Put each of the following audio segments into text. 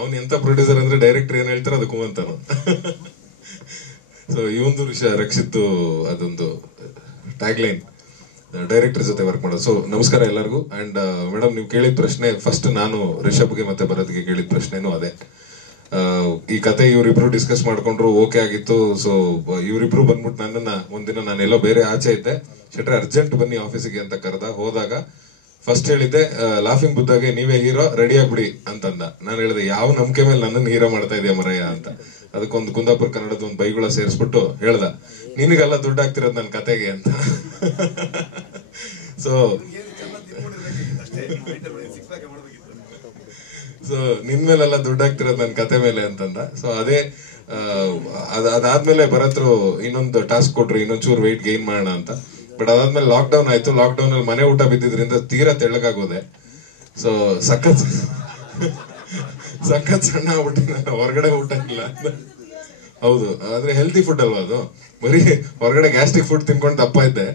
ಅವನ್ ಎಂತ ಪ್ರೊಡ್ಯೂಸರ್ ಅಂದ್ರೆ ಡೈರೆಕ್ಟರ್ ಏನ್ ಹೇಳ್ತಾರೆ ಅದಕ್ಕೂ ಅಂತಾನು. ಸೊ ಈ ಒಂದು ವಿಷಯ ರಕ್ಷಿತ್ ಅದೊಂದು ಟ್ಯಾಗ್ ಲೈನ್ ಡೈರೆಕ್ಟರ್ ಜೊತೆ ವರ್ಕ್ ಮಾಡೋದು. ಸೊ ನಮಸ್ಕಾರ ಎಲ್ಲರಿಗೂ. ಅಂಡ್ ಮೇಡಮ್ ನೀವು ಕೇಳಿದ ಪ್ರಶ್ನೆ ಫಸ್ಟ್ ನಾನು ರಿಷಬ್ಗೆ ಮತ್ತೆ ಭರತ್ಗೆ ಕೇಳಿದ ಪ್ರಶ್ನೆನೂ ಅದೇ. ಈ ಕತೆ ಇವರಿಬ್ರು ಡಿಸ್ಕಸ್ ಮಾಡ್ಕೊಂಡ್ರು, ಓಕೆ ಆಗಿತ್ತು. ಸೊ ಇವರಿಬ್ರು ಬಂದ್ಬಿಟ್ಟು ನನ್ನನ್ನ ಒಂದಿನ ನಾನೆಲ್ಲೋ ಬೇರೆ ಆಚೆ ಇದ್ದೆ, ಶೆಟ್ರೆ ಅರ್ಜೆಂಟ್ ಬನ್ನಿ ಆಫೀಸಿಗೆ ಅಂತ ಹೋದಾಗ ಫಸ್ಟ್ ಹೇಳಿದ್ದೆ ಲಾಫಿಂಗ್ ಬುದ್ಧಾಗೆ ನೀವೇ ಹೀರೋ ರೆಡಿ ಆಗ್ಬಿಡಿ ಅಂತಂದ. ನಾನು ಹೇಳಿದೆ ಯಾವ ನಂಬಿಕೆ ಮೇಲೆ ನನ್ನನ್ನು ಹೀರೋ ಮಾಡ್ತಾ ಇದೆಯಾ ಮರಯ್ಯ ಅಂತ. ಅದಕ್ಕೊಂದು ಕುಂದಾಪುರ ಕನ್ನಡದ ಒಂದು ಬೈಗುಳ ಸೇರಿಸ್ಬಿಟ್ಟು ಹೇಳ್ದ ನಿನಗೆಲ್ಲ ದುಡ್ಡು ಆಗ್ತಿರೋದು ನನ್ನ ಕತೆಗೆ ಅಂತ. ಸೊ ನಿನ್ ಮೇಲೆಲ್ಲ ದುಡ್ಡು ಆಗ್ತಿರೋದು ನನ್ನ ಕತೆ ಮೇಲೆ ಅಂತಂದ. ಸೊ ಅದೇ ಅದಾದ್ಮೇಲೆ ಭರತ್ರು ಇನ್ನೊಂದು ಟಾಸ್ಕ್ ಕೊಟ್ರು, ಇನ್ನೊಂಚೂರು ವೆಯ್ಟ್ ಗೈನ್ ಮಾಡೋಣ ಅಂತ. ಬಟ್ ಅದಾದ್ಮೇಲೆ ಲಾಕ್ಡೌನ್ ಆಯ್ತು. ಲಾಕ್ಡೌನ್ ಅಲ್ಲಿ ಮನೆ ಊಟ ಬಿದ್ದಿದ್ರಿಂದ ತೀರಾ ತೆಳ್ಳಗಾಗೋದೆ. ಸೊ ಸಖತ್ ಸಣ್ಣ ಆಗ್ಬಿಟ್ಟಿನ, ಹೊರಗಡೆ ಊಟ ಇಲ್ಲ. ಹೌದು, ಆದ್ರೆ ಹೆಲ್ತಿ ಫುಡ್ ಅಲ್ವಾ ಅದು, ಬರೀ ಹೊರಗಡೆ ಗ್ಯಾಸ್ಟ್ರಿಕ್ ಫುಡ್ ತಿನ್ಕೊಂಡು ದಪ್ಪ ಇದ್ದೆ.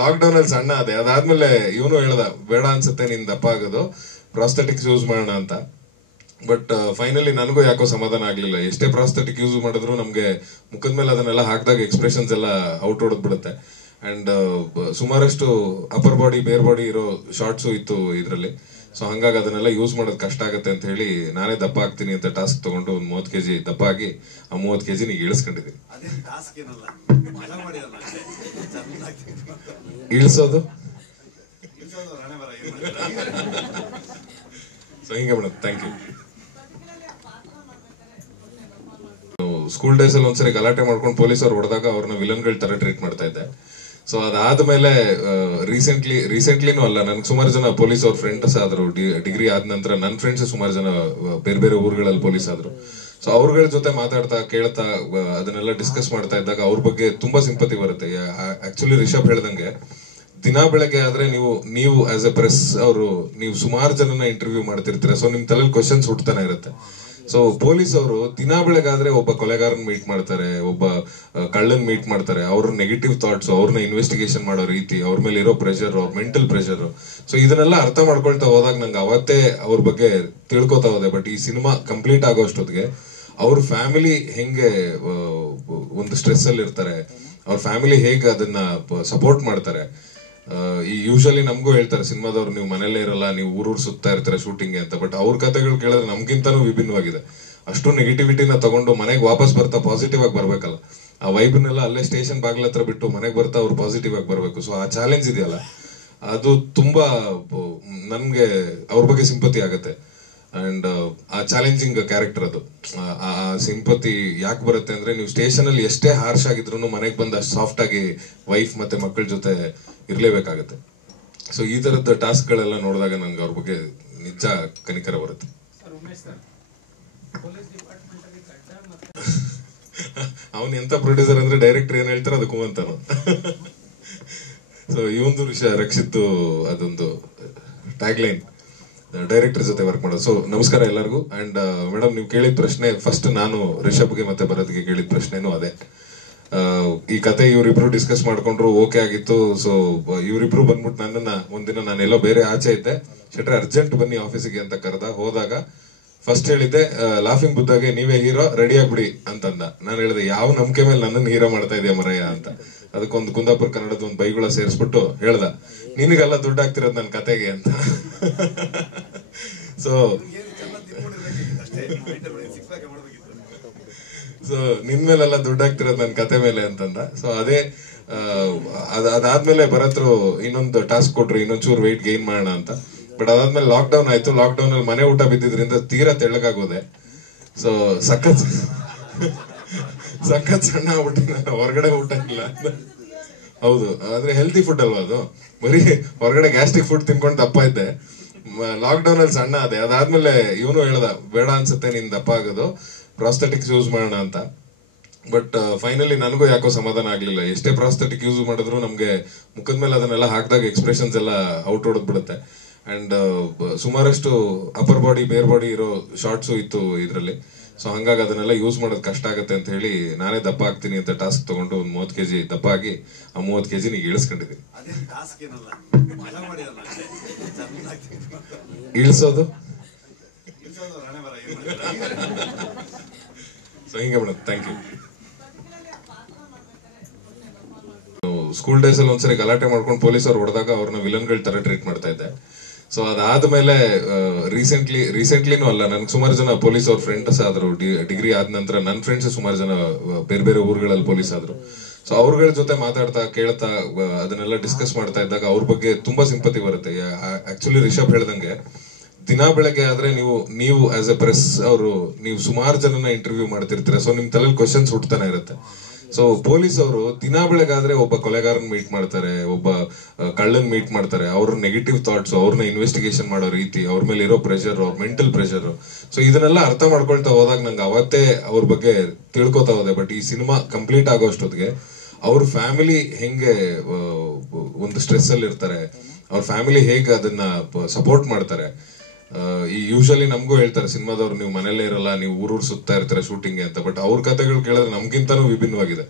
ಲಾಕ್ಡೌನ್ ಅಲ್ಲಿ ಸಣ್ಣ ಅದೇ. ಅದಾದ್ಮೇಲೆ ಇವನು ಹೇಳ್ದ ಬೇಡ ಅನ್ಸುತ್ತೆ ನಿನ್ ದಪ್ಪ ಆಗೋದು, ಪ್ರಾಸ್ಥೆಟಿಕ್ಸ್ ಯೂಸ್ ಮಾಡೋಣ ಅಂತ. ಬಟ್ ಫೈನಲಿ ನನಗೂ ಯಾಕೋ ಸಮಾಧಾನ ಆಗ್ಲಿಲ್ಲ. ಎಷ್ಟೇ ಪ್ರಾಸ್ಥೆಟಿಕ್ ಯೂಸ್ ಮಾಡಿದ್ರು ನಮ್ಗೆ ಮುಖದ ಮೇಲೆ ಅದನ್ನೆಲ್ಲ ಹಾಕಿದಾಗ ಎಕ್ಸ್ಪ್ರೆಷನ್ಸ್ ಎಲ್ಲ ಔಟ್ ಹೊಡೆದ್ ಬಿಡುತ್ತೆ. ಅಂಡ್ ಸುಮಾರಷ್ಟು ಅಪ್ಪರ್ ಬಾಡಿ ಬೇರ್ ಬಾಡಿ ಇರೋ ಶಾರ್ಟ್ಸು ಇತ್ತು ಇದ್ರಲ್ಲಿ. ಸೊ ಹಂಗಾಗಿ ಅದನ್ನೆಲ್ಲ ಯೂಸ್ ಮಾಡೋದು ಕಷ್ಟ ಆಗುತ್ತೆ ಅಂತ ಹೇಳಿ ನಾನೇ ದಪ್ಪ ಆಗ್ತೀನಿ ಅಂತ ಟಾಸ್ಕ್ ತಗೊಂಡು ಒಂದು 30 kg ದಪ್ಪ ಆಗಿ ಆ 30 kg ನೀಗ ಇಳಿಸ್ಕೊಂಡಿದ್ದೀನಿ. ಇಳಿಸೋದು ಸೊ ಹಿಂಗೆ madam. Thank you. School days ಅಲ್ಲಿ ಒಂದ್ಸರಿ ಗಲಾಟೆ ಮಾಡ್ಕೊಂಡು ಪೊಲೀಸರು ಹೊಡೆದಾಗ ಅವ್ರನ್ನ ವಿಲನ್ಗಳ ತರ ಟ್ರೀಟ್ ಮಾಡ್ತಾ ಇದ್ದೆ. ಸೊ ಅದಾದ್ಮೇಲೆ ರೀಸೆಂಟ್ಲಿನೂ ಅಲ್ಲ, ನನ್ಗೆ ಸುಮಾರು ಜನ ಪೊಲೀಸ್ ಅವ್ರ ಫ್ರೆಂಡ್ಸ್ ಆದ್ರು. ಡಿಗ್ರಿ ಆದ ನಂತರ ನನ್ನ ಫ್ರೆಂಡ್ಸ್ ಸುಮಾರು ಜನ ಬೇರೆ ಬೇರೆ ಊರುಗಳಲ್ಲಿ ಪೊಲೀಸ್ ಆದ್ರು. ಸೊ ಅವ್ರಗಳ ಜೊತೆ ಮಾತಾಡ್ತಾ ಕೇಳ್ತಾ ಅದನ್ನೆಲ್ಲ ಡಿಸ್ಕಸ್ ಮಾಡ್ತಾ ಇದ್ದಾಗ ಅವ್ರ ಬಗ್ಗೆ ತುಂಬಾ ಸಿಂಪತಿ ಬರುತ್ತೆ. ಆಕ್ಚುಲಿ ರಿಷಬ್ ಹೇಳ್ದಂಗೆ ದಿನಾ ಬೆಳಗ್ಗೆ ಆದ್ರೆ ನೀವು ಆಸ್ ಎ ಪ್ರೆಸ್ ಅವರು ನೀವು ಸುಮಾರು ಜನನ ಇಂಟರ್ವ್ಯೂ ಮಾಡ್ತಿರ್ತೀರ. ಸೊ ನಿಮ್ ತಲೆಯಲ್ಲಿ ಕ್ವಶನ್ಸ್ ಹುಟ್ಟತಾನೆ ಇರುತ್ತೆ. ಸೊ ಪೊಲೀಸ್ ಅವರು ದಿನಾ ಬೆಳಗಾದ್ರೆ ಒಬ್ಬ ಕೊಲೆಗಾರನ್ ಮೀಟ್ ಮಾಡ್ತಾರೆ, ಒಬ್ಬ ಕಳ್ಳನ್ ಮೀಟ್ ಮಾಡ್ತಾರೆ. ಅವ್ರ ನೆಗೆಟಿವ್ ಥಾಟ್ಸ್, ಅವ್ರನ್ನ ಇನ್ವೆಸ್ಟಿಗೇಷನ್ ಮಾಡೋ ರೀತಿ, ಅವ್ರ ಮೇಲೆ ಇರೋ ಪ್ರೆಷರ್, ಅವ್ರ ಮೆಂಟಲ್ ಪ್ರೆಷರ್. ಸೊ ಇದನ್ನೆಲ್ಲ ಅರ್ಥ ಮಾಡ್ಕೊಳ್ತಾ ಹೋದಾಗ ನಂಗೆ ಅವತ್ತೇ ಅವ್ರ ಬಗ್ಗೆ ತಿಳ್ಕೊತಾ ಹೋದೆ. ಬಟ್ ಈ ಸಿನಿಮಾ ಕಂಪ್ಲೀಟ್ ಆಗೋಷ್ಟೊತ್ತಿಗೆ ಅವ್ರ ಫ್ಯಾಮಿಲಿ ಹೆಂಗೆ ಒಂದು ಸ್ಟ್ರೆಸ್ ಅಲ್ಲಿ ಇರ್ತಾರೆ, ಅವ್ರ ಫ್ಯಾಮಿಲಿ ಹೇಗೆ ಅದನ್ನ ಸಪೋರ್ಟ್ ಮಾಡ್ತಾರೆ. ಈ ಯೂಶಲಿ ನಮಗೂ ಹೇಳ್ತಾರೆ ಸಿನಿಮಾದವ್ರು ನೀವು ಮನೇಲೇ ಇರಲ್ಲ, ನೀವು ಊರೂರು ಸುತ್ತಾ ಇರ್ತಾರೆ ಶೂಟಿಂಗ್ ಅಂತ. ಬಟ್ ಅವ್ರ ಕಥೆಗಳು ಕೇಳಿದ್ರೆ ನಮ್ಗಿಂತಾನು ವಿಭಿನ್ನವಾಗಿದೆ. ಅಷ್ಟು ನೆಗೆಟಿವಿಟಿನ ತಗೊಂಡು ಮನೆಗೆ ವಾಪಸ್ ಬರ್ತಾ ಪಾಸಿಟಿವ್ ಆಗಿ ಬರ್ಬೇಕಲ್ಲ, ಆ ವೈಬ್ನೆಲ್ಲ ಅಲ್ಲೇ ಸ್ಟೇಷನ್ ಬಾಗ್ಲ ಹತ್ರ ಬಿಟ್ಟು ಮನೆಗೆ ಬರ್ತಾ ಅವ್ರು ಪಾಸಿಟಿವ್ ಆಗಿ ಬರ್ಬೇಕು. ಸೊ ಆ ಚಾಲೆಂಜ್ ಇದೆಯಲ್ಲ, ಅದು ತುಂಬಾ ನನ್ಗೆ ಅವ್ರ ಬಗ್ಗೆ ಸಿಂಪತಿ ಆಗುತ್ತೆ. ಅಂಡ್ ಆ ಚಾಲೆಂಜಿಂಗ್ ಕ್ಯಾರೆಕ್ಟರ್ ಅದು. ಆ ಸಿಂಪತಿ ಯಾಕೆ ಬರುತ್ತೆ ಅಂದ್ರೆ ನೀವು ಸ್ಟೇಷನ್ ಅಲ್ಲಿ ಎಷ್ಟೇ ಹಾರ್ಶ್ ಆಗಿದ್ರು ಮನೆಗೆ ಬಂದ ಸಾಫ್ಟ್ ಆಗಿ ವೈಫ್ ಮತ್ತೆ ಮಕ್ಕಳ ಜೊತೆ ಇರ್ಲೇಬೇಕಾಗತ್ತೆ. ಸೊ ಈ ತರದ ಟಾಸ್ಕ್ ಗಳೆಲ್ಲ ನೋಡಿದಾಗ ನನ್ಗೆ ಅವ್ರ ಬಗ್ಗೆ ನಿಜ ಕನಿಕರ ಬರುತ್ತೆ. ಅವನ್ ಎಂತ ಪ್ರೊಡ್ಯೂಸರ್ ಅಂದ್ರೆ ಡೈರೆಕ್ಟರ್ ಏನ್ ಹೇಳ್ತಾರೆ ಅದಕ್ಕೂ ಅಂತಾನು. ಸೊ ಈ ಒಂದು ವಿಷಯ ರಕ್ಷಿತ್ ಅದೊಂದು ಟ್ಯಾಗ್ ಲೈನ್ ಡೈರೆಕ್ಟರ್ ಜೊತೆ ವರ್ಕ್ ಮಾಡೋದು. ಸೊ ನಮಸ್ಕಾರ ಎಲ್ಲರಿಗೂ. ಅಂಡ್ ಮೇಡಮ್ ನೀವು ಕೇಳಿದ ಪ್ರಶ್ನೆ ಫಸ್ಟ್ ನಾನು ರಿಷಬ್ಗೆ ಮತ್ತೆ ಭರತ್ಗೆ ಕೇಳಿದ ಪ್ರಶ್ನೆನೂ ಅದೇ. ಈ ಕತೆ ಇವರಿಬ್ರು ಡಿಸ್ಕಸ್ ಮಾಡ್ಕೊಂಡ್ರು, ಓಕೆ ಆಗಿತ್ತು. ಸೊ ಇವರಿಬ್ರು ಬಂದ್ಬಿಟ್ಟು ನನ್ನನ್ನ ಒಂದಿನ ನಾನೆಲ್ಲೋ ಬೇರೆ ಆಚೆ ಇದ್ದೆ, ಶೆಟ್ರೆ ಅರ್ಜೆಂಟ್ ಬನ್ನಿ ಆಫೀಸಿಗೆ ಅಂತ ಹೋದಾಗ ಫಸ್ಟ್ ಹೇಳಿದ್ದೆ ಲಾಫಿಂಗ್ ಬುದ್ಧಾಗೆ ನೀವೇ ಹೀರೋ ರೆಡಿ ಆಗ್ಬಿಡಿ ಅಂತಂದ. ನಾನು ಹೇಳಿದೆ ಯಾವ ನಂಬಿಕೆ ಮೇಲೆ ನನ್ನನ್ನು ಹೀರೋ ಮಾಡ್ತಾ ಇದೆಯಾ ಮರಯ್ಯ ಅಂತ. ಅದಕ್ಕೊಂದು ಕುಂದಾಪುರ ಕನ್ನಡದ ಒಂದು ಬೈಗುಳ ಸೇರಿಸ್ಬಿಟ್ಟು ಹೇಳ್ದ ನಿನಗೆಲ್ಲ ದುಡ್ಡು ಆಗ್ತಿರೋದು ನನ್ನ ಕತೆಗೆ ಅಂತ. ಸೊ ನಿನ್ ಮೇಲೆಲ್ಲ ದುಡ್ಡು ಆಗ್ತಿರೋದು ನನ್ನ ಕತೆ ಮೇಲೆ ಅಂತಂದ. ಸೊ ಅದೇ ಅದಾದ್ಮೇಲೆ ಭರತ್ರು ಇನ್ನೊಂದು ಟಾಸ್ಕ್ ಕೊಟ್ರು, ಇನ್ನೊಂಚೂರು ವೆಯ್ಟ್ ಗೈನ್ ಮಾಡೋಣ ಅಂತ. ಬಟ್ ಅದಾದ್ಮೇಲೆ ಲಾಕ್ಡೌನ್ ಆಯ್ತು. ಲಾಕ್ಡೌನ್ ಅಲ್ಲಿ ಮನೆ ಊಟ ಬಿದ್ದಿದ್ರಿಂದ ತೀರಾ ತೆಳ್ಳಗಾಗೋದೆ. ಸೊ ಸಖತ್ ಸಣ್ಣ ಆಗ್ಬಿಟ್ಟಿನ, ಹೊರಗಡೆ ಊಟ ಇಲ್ಲ. ಹೌದು, ಆದ್ರೆ ಹೆಲ್ತಿ ಫುಡ್ ಅಲ್ವಾ ಅದು, ಬರೀ ಹೊರಗಡೆ ಗ್ಯಾಸ್ಟ್ರಿಕ್ ಫುಡ್ ತಿನ್ಕೊಂಡು ದಪ್ಪ ಇದ್ದೆ. ಲಾಕ್ಡೌನ್ ಅಲ್ಲಿ ಸಣ್ಣ ಅದೇ. ಅದಾದ್ಮೇಲೆ ಇವನು ಹೇಳ್ದ ಬೇಡ ಅನ್ಸುತ್ತೆ ನಿನ್ ದಪ್ಪ ಆಗೋದು, ಪ್ರಾಸ್ಥೆಟಿಕ್ಸ್ ಯೂಸ್ ಮಾಡೋಣ ಅಂತ. ಬಟ್ ಫೈನಲಿ ನನಗೂ ಯಾಕೋ ಸಮಾಧಾನ ಆಗ್ಲಿಲ್ಲ. ಎಷ್ಟೇ ಪ್ರಾಸ್ಥೆಟಿಕ್ ಯೂಸ್ ಮಾಡಿದ್ರು ನಮ್ಗೆ ಮುಖದ ಮೇಲೆ ಅದನ್ನೆಲ್ಲ ಹಾಕಿದಾಗ ಎಕ್ಸ್ಪ್ರೆಷನ್ಸ್ ಎಲ್ಲ ಔಟ್ ಹೊಡೆದ್ ಬಿಡುತ್ತೆ. ಅಂಡ್ ಸುಮಾರಷ್ಟು ಅಪ್ಪರ್ ಬಾಡಿ ಬೇರ್ ಬಾಡಿ ಇರೋ ಶಾರ್ಟ್ಸು ಇತ್ತು ಇದ್ರಲ್ಲಿ. ಸೊ ಹಂಗಾಗಿ ಅದನ್ನೆಲ್ಲ ಯೂಸ್ ಮಾಡೋದು ಕಷ್ಟ ಆಗುತ್ತೆ ಅಂತ ಹೇಳಿ ನಾನೇ ದಪ್ಪ ಆಗ್ತೀನಿ ಅಂತ ಟಾಸ್ಕ್ ತಗೊಂಡು ಒಂದು 30 kg ದಪ್ಪ ಆಗಿ ಆ 30 kg ನೀಗ ಇಳಿಸ್ಕೊಂಡಿದ್ದೀನಿ. ಇಳಿಸೋದು ಸೊ ಹಿಂಗೆ madam, thank you. School days ಅಲ್ಲಿ ಒಂದ್ಸರಿ ಗಲಾಟೆ ಮಾಡ್ಕೊಂಡು ಪೊಲೀಸರು ಹೊಡೆದಾಗ ಅವ್ರನ್ನ ವಿಲನ್ಗಳ ತರ ಟ್ರೀಟ್ ಮಾಡ್ತಾ ಇದ್ದೆ. ಸೊ ಅದಾದ್ಮೇಲೆ ರೀಸೆಂಟ್ಲಿನೂ ಅಲ್ಲ, ನನ್ಗೆ ಸುಮಾರು ಜನ ಪೊಲೀಸ್ ಅವ್ರ ಫ್ರೆಂಡ್ಸ್ ಆದ್ರು. ಡಿಗ್ರಿ ಆದ ನಂತರ ನನ್ನ ಫ್ರೆಂಡ್ಸ್ ಸುಮಾರು ಜನ ಬೇರೆ ಬೇರೆ ಊರುಗಳಲ್ಲಿ ಪೊಲೀಸ್ ಆದ್ರು. ಸೊ ಅವ್ರಗಳ ಜೊತೆ ಮಾತಾಡ್ತಾ ಕೇಳ್ತಾ ಅದನ್ನೆಲ್ಲ ಡಿಸ್ಕಸ್ ಮಾಡ್ತಾ ಇದ್ದಾಗ ಅವ್ರ ಬಗ್ಗೆ ತುಂಬಾ ಸಿಂಪತಿ ಬರುತ್ತೆ. ಆಕ್ಚುಲಿ ರಿಷಬ್ ಹೇಳ್ದಂಗೆ ದಿನ ಬೆಳಗ್ಗೆ ಆದ್ರೆ ನೀವು ಆಸ್ ಎ ಪ್ರೆಸ್ ಅವರು ನೀವು ಸುಮಾರು ಜನನ ಇಂಟರ್ವ್ಯೂ ಮಾಡ್ತಿರ್ತೀರ. ಸೊ ನಿಮ್ ತಲೆಯಲ್ಲಿ ಕ್ವಶನ್ಸ್ ಹುಟ್ತಾನೆ ಇರುತ್ತೆ. ಸೊ ಪೊಲೀಸ್ ಅವರು ದಿನ ಬೆಳಗಾದ್ರೆ ಒಬ್ಬ ಕೊಲೆಗಾರನ್ ಮೀಟ್ ಮಾಡ್ತಾರೆ, ಒಬ್ಬ ಕಳ್ಳನ್ ಮೀಟ್ ಮಾಡ್ತಾರೆ. ಅವ್ರ ನೆಗೆಟಿವ್ ಥಾಟ್ಸ್, ಅವ್ರನ್ನ ಇನ್ವೆಸ್ಟಿಗೇಷನ್ ಮಾಡೋ ರೀತಿ, ಅವ್ರ ಮೇಲೆ ಇರೋ ಪ್ರೆಷರ್, ಅವ್ರ ಮೆಂಟಲ್ ಪ್ರೆಷರ್, ಸೊ ಇದನ್ನೆಲ್ಲ ಅರ್ಥ ಮಾಡ್ಕೊಳ್ತಾ ಹೋದಾಗ ನಂಗೆ ಅವತ್ತೇ ಅವ್ರ ಬಗ್ಗೆ ತಿಳ್ಕೊತಾ ಹೋದೆ. ಬಟ್ ಈ ಸಿನಿಮಾ ಕಂಪ್ಲೀಟ್ ಆಗೋ ಅಷ್ಟೊತ್ತಿಗೆ ಅವ್ರ ಫ್ಯಾಮಿಲಿ ಹೆಂಗೆ ಒಂದು ಸ್ಟ್ರೆಸ್ ಅಲ್ಲಿ ಇರ್ತಾರೆ, ಅವ್ರ ಫ್ಯಾಮಿಲಿ ಹೇಗೆ ಅದನ್ನ ಸಪೋರ್ಟ್ ಮಾಡ್ತಾರೆ. ಈ ಯೂಶಲಿ ನಮಗೂ ಹೇಳ್ತಾರೆ ಸಿನಿಮಾದವ್ರು, ನೀವು ಮನೇಲೇ ಇರಲ್ಲ, ನೀವು ಊರೂರು ಸುತ್ತಾ ಇರ್ತಾರೆ ಶೂಟಿಂಗ್ ಅಂತ. ಬಟ್ ಅವ್ರ ಕಥೆಗಳು ಕೇಳಿದ್ರೆ ನಮ್ಗಿಂತಾನು ವಿಭಿನ್ನವಾಗಿದೆ.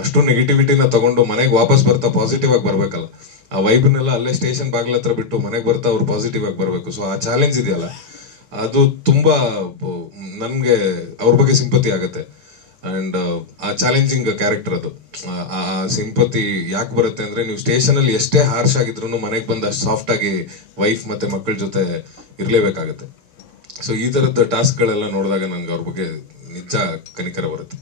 ಅಷ್ಟು ನೆಗೆಟಿವಿಟಿನ ತಗೊಂಡು ಮನೆಗೆ ವಾಪಸ್ ಬರ್ತಾ ಪಾಸಿಟಿವ್ ಆಗಿ ಬರ್ಬೇಕಲ್ಲ, ಆ ವೈಬ್ನೆಲ್ಲ ಅಲ್ಲೇ ಸ್ಟೇಷನ್ ಬಾಗ್ಲ ಹತ್ರ ಬಿಟ್ಟು ಮನೆಗೆ ಬರ್ತಾ ಅವ್ರು ಪಾಸಿಟಿವ್ ಆಗಿ ಬರ್ಬೇಕು. ಸೊ ಆ ಚಾಲೆಂಜ್ ಇದೆಯಲ್ಲ, ಅದು ತುಂಬಾ ನನ್ಗೆ ಅವ್ರ ಬಗ್ಗೆ ಸಿಂಪತಿ ಆಗತ್ತೆ. ಅಂಡ್ ಆ ಚಾಲೆಂಜಿಂಗ್ ಕ್ಯಾರೆಕ್ಟರ್ ಅದು. ಆ ಸಿಂಪತಿ ಯಾಕೆ ಬರುತ್ತೆ ಅಂದ್ರೆ, ನೀವು ಸ್ಟೇಷನ್ ಅಲ್ಲಿ ಎಷ್ಟೇ ಹಾರ್ಶ್ ಆಗಿದ್ರು ಮನೆಗೆ ಬಂದ ಅಷ್ಟು ಸಾಫ್ಟ್ ಆಗಿ ವೈಫ್ ಮತ್ತೆ ಮಕ್ಕಳ ಜೊತೆ ಇರ್ಲೇಬೇಕಾಗತ್ತೆ. ಸೊ ಈ ತರದ ಟಾಸ್ಕ್ ಗಳೆಲ್ಲ ನೋಡಿದಾಗ ನನ್ಗೆ ಅವ್ರ ಬಗ್ಗೆ ನಿಜ ಕನಿಕರ ಬರುತ್ತೆ.